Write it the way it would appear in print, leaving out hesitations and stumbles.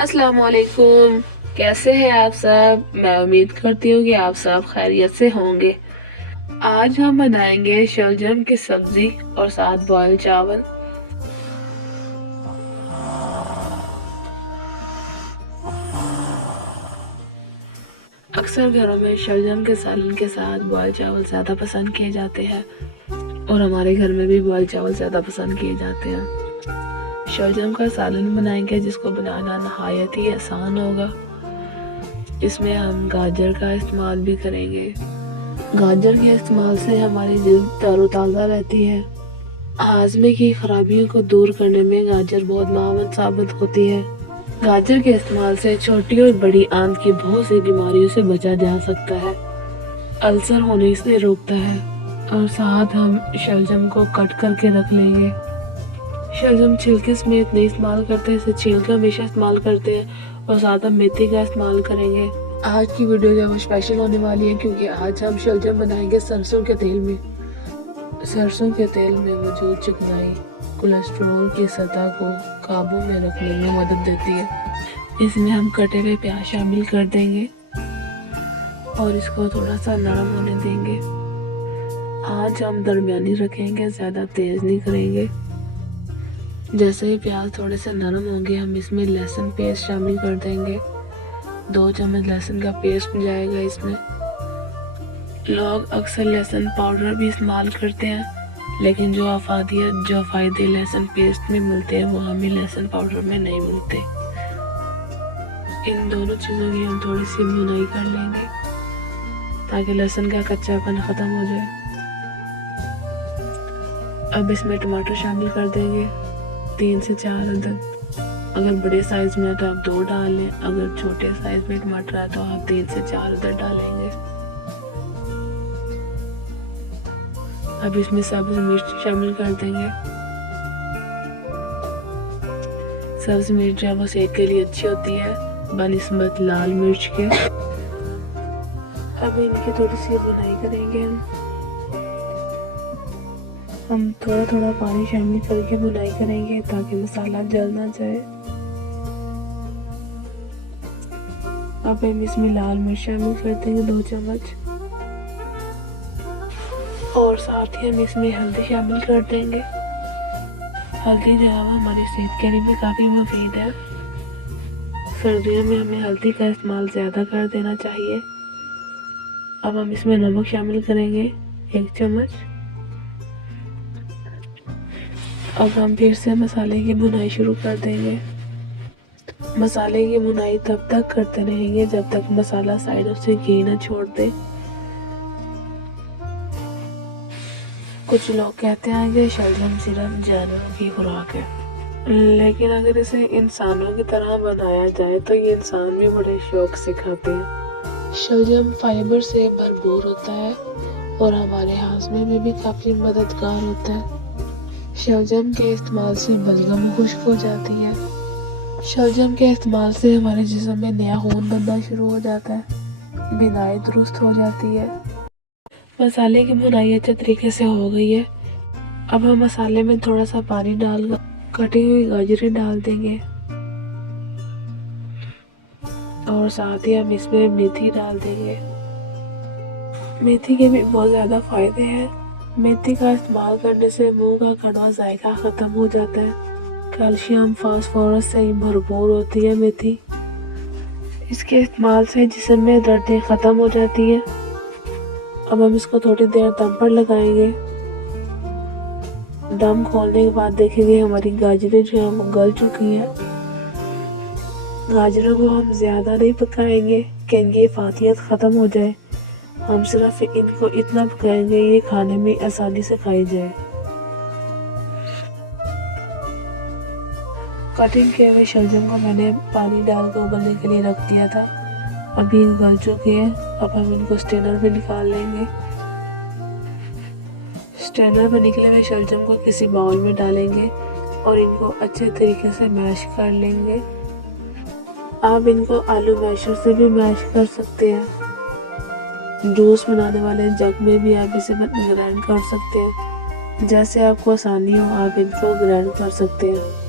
अस्सलाम वालेकुम। कैसे हैं आप सब? मैं उम्मीद करती हूँ कि आप सब खैरियत से होंगे। आज हम बनाएंगे शलजम की सब्जी और साथ बॉयल चावल। अक्सर घरों में शलजम के सालन के साथ बॉयल चावल ज़्यादा पसंद किए जाते हैं और हमारे घर में भी बॉयल चावल ज़्यादा पसंद किए जाते हैं। शलजम का सालन बनाएंगे जिसको बनाना नहायत ही आसान होगा। इसमें हम गाजर का इस्तेमाल भी करेंगे। गाजर के इस्तेमाल से हमारी जल्द तरोताज़ा रहती है। हाजमे की खराबियों को दूर करने में गाजर बहुत मावन साबित होती है। गाजर के इस्तेमाल से छोटी और बड़ी आंत की बहुत सी बीमारियों से बचा जा सकता है। अल्सर होने से रोकता है। और साथ हम शलजम को कट करके रख लेंगे। शलजम छिलके समेत नहीं इस्तेमाल करते, इसे छील कर हमेशा इस्तेमाल करते हैं। और साथ हम मेथी का इस्तेमाल करेंगे। आज की वीडियो जो है वो स्पेशल होने वाली है क्योंकि आज हम शलजम बनाएंगे सरसों के तेल में। सरसों के तेल में मौजूद चिकनाई कोलेस्ट्रॉल की सतह को काबू में रखने में मदद देती है। इसमें हम कटे हुए प्याज शामिल कर देंगे और इसको थोड़ा सा नरम होने देंगे। आज हम दरमियानी रखेंगे, ज़्यादा तेज़ नहीं करेंगे। जैसे ही प्याज थोड़े से नरम होंगे हम इसमें लहसुन पेस्ट शामिल कर देंगे। 2 चम्मच लहसुन का पेस्ट जाएगा इसमें। लोग अक्सर लहसुन पाउडर भी इस्तेमाल करते हैं, लेकिन जो फ़ायदे लहसुन पेस्ट में मिलते हैं वो हमें लहसुन पाउडर में नहीं मिलते। इन दोनों चीज़ों की हम थोड़ी सी भुनाई कर लेंगे ताकि लहसुन का कच्चापन ख़त्म हो जाए। अब इसमें टमाटर शामिल कर देंगे, 3 से 4 अदद। अगर बड़े साइज़ में है तो आप 2 डाल लें, अगर छोटे साइज़ में टमाटर है तो आप 3 से 4 अदद डालेंगे। अब इसमें सब्ज़ मिर्च शामिल कर देंगे। सब्ज़ मिर्च है वो सेहत के लिए अच्छी होती है बनिस्बत लाल मिर्च के। अब इनकी थोड़ी सी भुनाई करेंगे। हम थोड़ा थोड़ा पानी शामिल करके भुनाई करेंगे ताकि मसाला जल ना जाए। अब हम इसमें लाल मिर्च शामिल कर देंगे 2 चम्मच और साथ ही हम इसमें हल्दी शामिल कर देंगे। हल्दी जो है हमारी सेहत के लिए भी काफ़ी मुफीद है। सर्दियों में हमें हल्दी का इस्तेमाल ज़्यादा कर देना चाहिए। अब हम इसमें नमक शामिल करेंगे 1 चम्मच। अब हम फिर से मसाले की भुनाई शुरू कर देंगे। मसाले की भुनाई तब तक करते रहेंगे जब तक मसाला साइडों से घी न छोड़ दे। कुछ लोग कहते हैं कि शलजम सिर्फ जानवरों की खुराक है, लेकिन अगर इसे इंसानों की तरह बनाया जाए तो ये इंसान भी बड़े शौक से खाते हैं। शलजम फाइबर से भरपूर होता है और हमारे हाजमे में भी काफ़ी मददगार होता है। शलजम के इस्तेमाल से बलगम खुश्क हो जाती है। शलजम के इस्तेमाल से हमारे जिस्म में नया खून बनना शुरू हो जाता है। बीनाई दुरुस्त हो जाती है। मसाले की भुनाई अच्छे तरीके से हो गई है। अब हम मसाले में थोड़ा सा पानी डालकर कटी हुई गाजरें डाल देंगे और साथ ही हम इसमें मेथी डाल देंगे। मेथी के भी बहुत ज़्यादा फायदे हैं। मेथी का इस्तेमाल करने से मुंह का कड़वा जायका ख़त्म हो जाता है। कैल्शियम फास्फोरस से भरपूर होती है मेथी। इसके इस्तेमाल से जिस्म में दर्दें ख़त्म हो जाती है। अब हम इसको थोड़ी देर दम पर लगाएंगे। दम खोलने के बाद देखेंगे हमारी गाजरें जो हैं वो गल चुकी हैं। गाजरों को हम ज़्यादा नहीं पकाएंगे कि इनकी फातियत ख़त्म हो जाए। हम सिर्फ इनको इतना पकाएंगे ये खाने में आसानी से खाई जाए। कटिंग किए हुए शलजम को मैंने पानी डालकर उबलने के लिए रख दिया था। अभी गल चुके हैं। अब हम इनको स्ट्रेनर में निकाल लेंगे। स्ट्रेनर में निकले हुए शलजम को किसी बाउल में डालेंगे और इनको अच्छे तरीके से मैश कर लेंगे। आप इनको आलू मैशर से भी मैश कर सकते हैं। जूस बनाने वाले जग में भी आप इसे ग्राइंड कर सकते हैं। जैसे आपको आसानी हो आप इनको ग्राइंड कर सकते हैं।